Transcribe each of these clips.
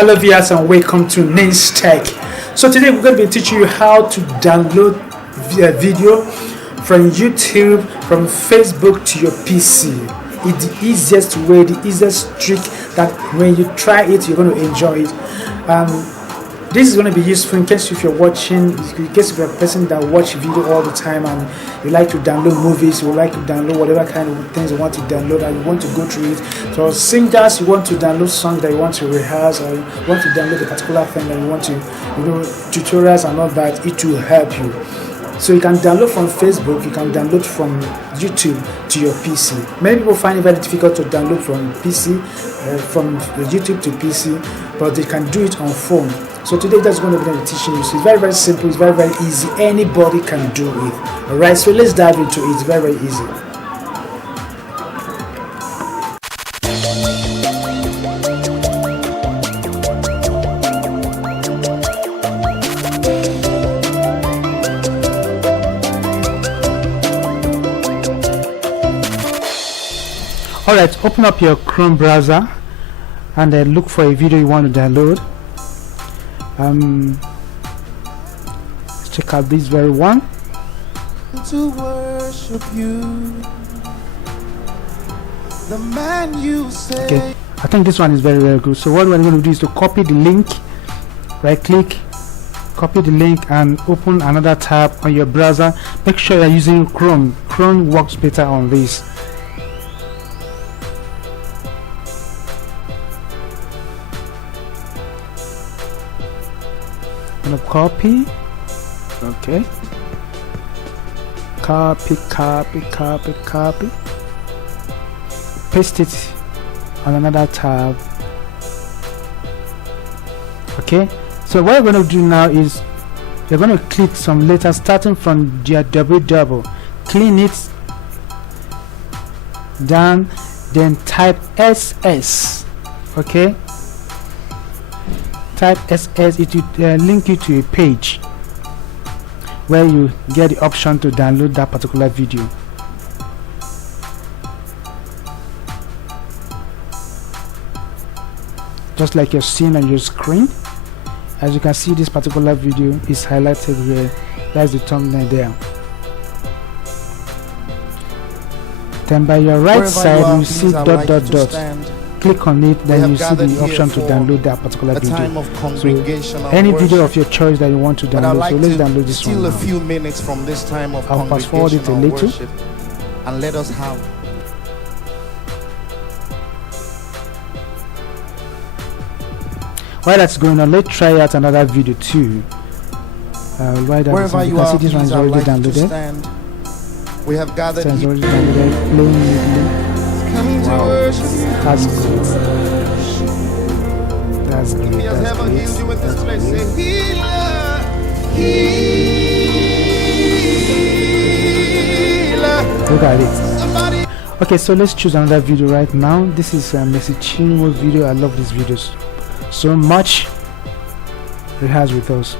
Hello viewers and welcome to NINSTECH. So today we're going to be teaching you how to download video from YouTube, from Facebook to your PC. It's the easiest way, the easiest trick that when you try it, you're going to enjoy it. This is going to be useful in case if you're watching, in case if you're a person that watch video all the time and you like to download movies, you like to download whatever kind of things you want to download and you want to go through it. So singers, you want to download songs that you want to rehearse, or you want to download a particular thing that you want to, tutorials and all that, it will help you. So you can download from Facebook, you can download from YouTube to your PC. Many people find it very difficult to download from PC, from YouTube to PC, but they can do it on phone. So today that's going to be teaching you. So it's very simple, it's very easy. Anybody can do it. Alright, so let's dive into it. It's very easy. Alright, open up your Chrome browser and then look for a video you want to download. Let's check out this very one. To worship you, the man you say. Okay, I think this one is very good. So what we're going to do is to copy the link, right click, copy the link and open another tab on your browser. Make sure you're using Chrome. Chrome works better on this. Copy, okay, copy, paste it on another tab. Okay, so what we're going to do now is you're going to click some letters starting from your www, clean it down, then type SS. Okay, type SS. It will link you to a page where you get the option to download that particular video. Just like you're seeing on your screen. As you can see, this particular video is highlighted here. That's the thumbnail there. Then by your right side you see dot. Click on it, then you see the option to download that particular video. So any video of your choice that you want to download, so let's download this one. A few minutes from this time of I'll fast forward it a little and let us have. While that's going on, let's try out another video too. Wherever you can see this one is already downloaded. We have gathered here. Wow, that's good. That's good. He has ever healed you in this place. Say, healer. Look at it. Okay, so let's choose another video right now. This is a Messi Chinwo video. I love these videos so much. Rehearse with us.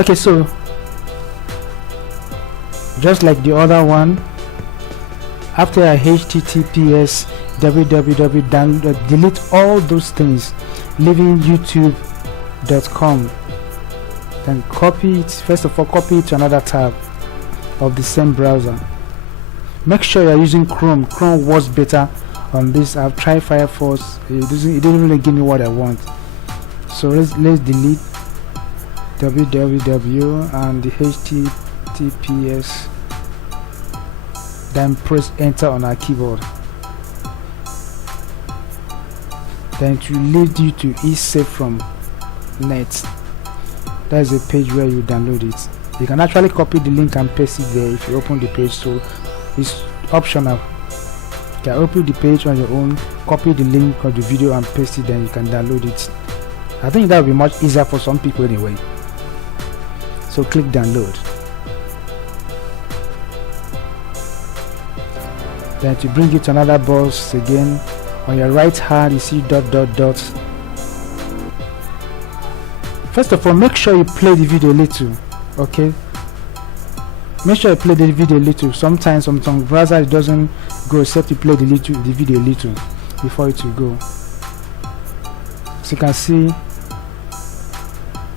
Okay, so just like the other one, after a HTTPS www, download, delete all those things, leaving youtube.com. Then copy it. First of all, copy it to another tab of the same browser. Make sure you're using Chrome. Chrome works better on this. I've tried Firefox. It didn't really give me what I want. So let's delete www and the HTTPS. Then press enter on our keyboard. Then it will lead you to eSave from net. That is a page where you download it. You can actually copy the link and paste it there if you open the page, so it's optional. You can open the page on your own, copy the link of the video and paste it, then you can download it. I think that will be much easier for some people anyway. So click download. Then to bring it to another box again, on your right hand you see dot. First of all, make sure you play the video a little. Okay, make sure you play the video a little. Sometimes some browser it doesn't go except you play the video a little before it will go. So you can see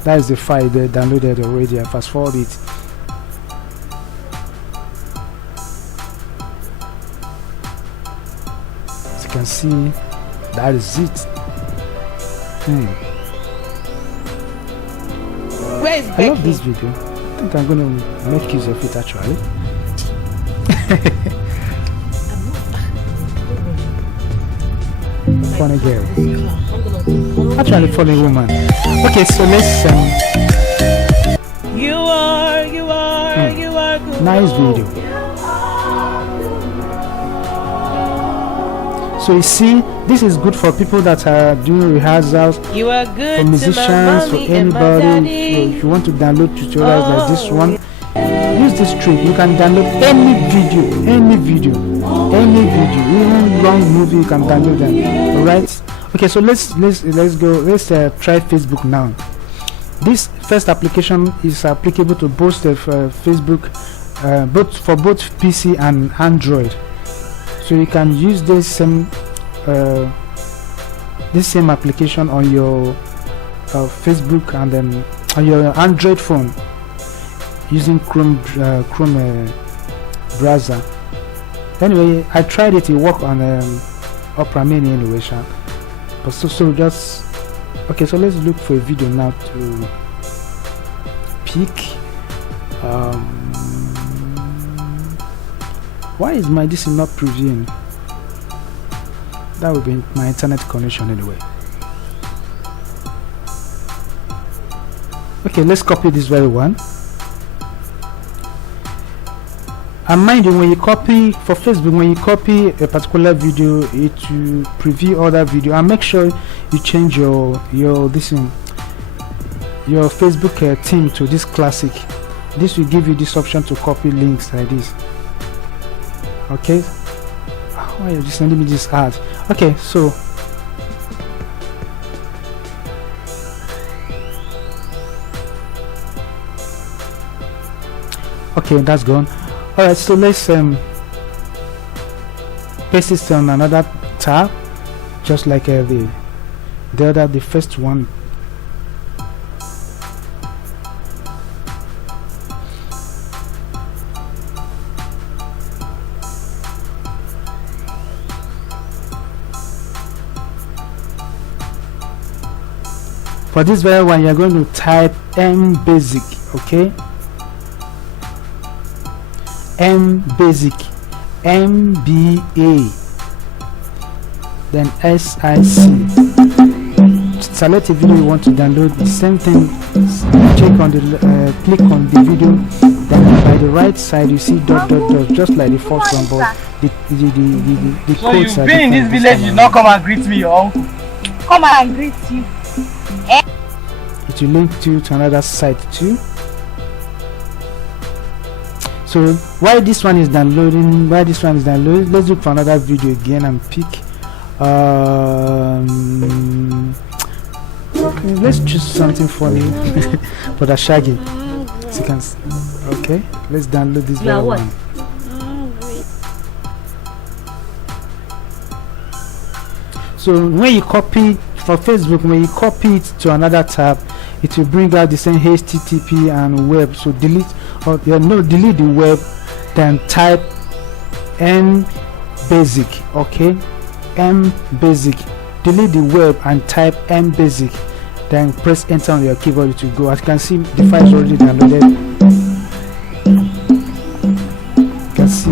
that is the file they downloaded already. I fast forward it. So you can see that is it. Where is I love this video. I think I'm gonna make use of it actually. Funny girl. Actually funny woman. Okay, so let's you are good. nice video. So you see, this is good for people that are doing rehearsals, You are good for musicians, for anybody. If you want to download tutorials like this one, use this trick. You can download any video, even long movie. You can download them. All right. Okay, so let's go. Let's try Facebook now. This first application is applicable to both Facebook, both PC and Android. So you can use this same application on your Facebook and then on your Android phone using Chrome browser. Anyway, I tried it. It worked on Opera Mini anyway, but so just okay. So let's look for a video now to pick. Why is my this not previewing? That would be my internet connection anyway. Okay, let's copy this very one. And mind you, when you copy for Facebook, when you copy a particular video, it will preview other video. And make sure you change your Facebook theme to this classic. This will give you this option to copy links like this. Okay, why are you just sending me this ad? Okay, so okay, that's gone. All right, so let's paste it on another tab, just like the first one. For this very one, you're going to type mbasic, okay? mbasic, MBA, then SIC. Select a video you want to download. The same thing. Click on the video. Then by the right side, you see dot, just like the first one, but the so you've been in this village, you not come and greet me, your uncle. Come and greet you. It will link to another site too. So while this one is downloading, let's look for another video again and pick. Okay, let's choose something funny for the Shaggy. Seconds. Okay, let's download this very one. So when you copy for Facebook, when you copy it to another tab, it will bring out the same HTTP and web. So delete the web, then type mbasic. Okay, mbasic. Delete the web and type mbasic. Then press enter on your keyboard to go. As you can see, the file is already downloaded. You can see,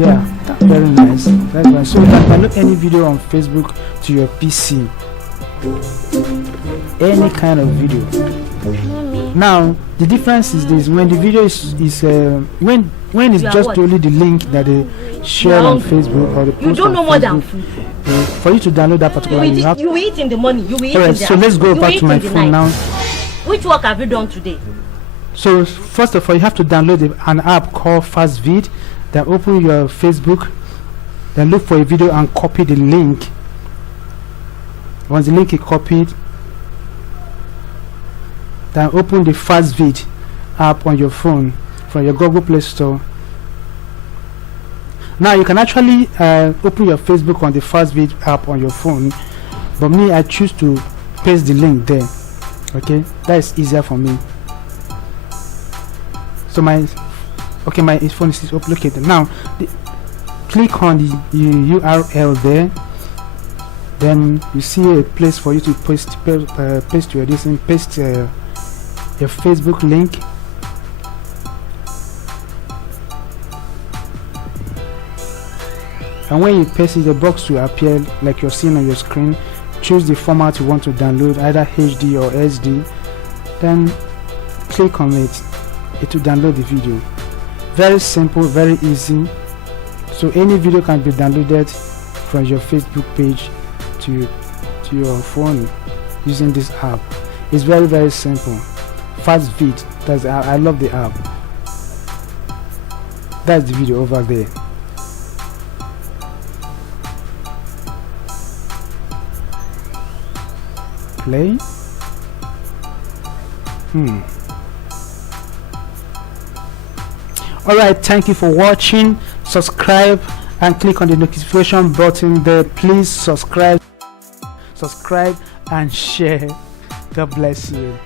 yeah, very nice. That's nice. So you can download any video on Facebook to your PC. Any kind of video. Now the difference is this: when the video is when it's just only the link that they share on Facebook or the post. You don't know more than food. For you to download that particular, you eat in the morning. You eat alright, in the so let's go back to my phone now. Which work have you done today? So first of all, you have to download an app called FastVid. Then open your Facebook. Then look for a video and copy the link. Once the link is copied, then open the FastVid app on your phone from your Google Play Store. Now you can actually open your Facebook on the FastVid app on your phone, but me, I choose to paste the link there. Okay, that is easier for me. So my phone is located now. Click on the URL there, then you see a place for you to paste your your Facebook link. And when you paste it, the box will appear like you're seeing on your screen. Choose the format you want to download, either HD or SD, then click on it. It will download the video. Very simple, very easy. So any video can be downloaded from your Facebook page to your phone using this app. It's very, very simple. Fast vid. I love the app. That's the video over there. Play. Alright, thank you for watching. Subscribe and click on the notification button there. Please subscribe and share. God bless you.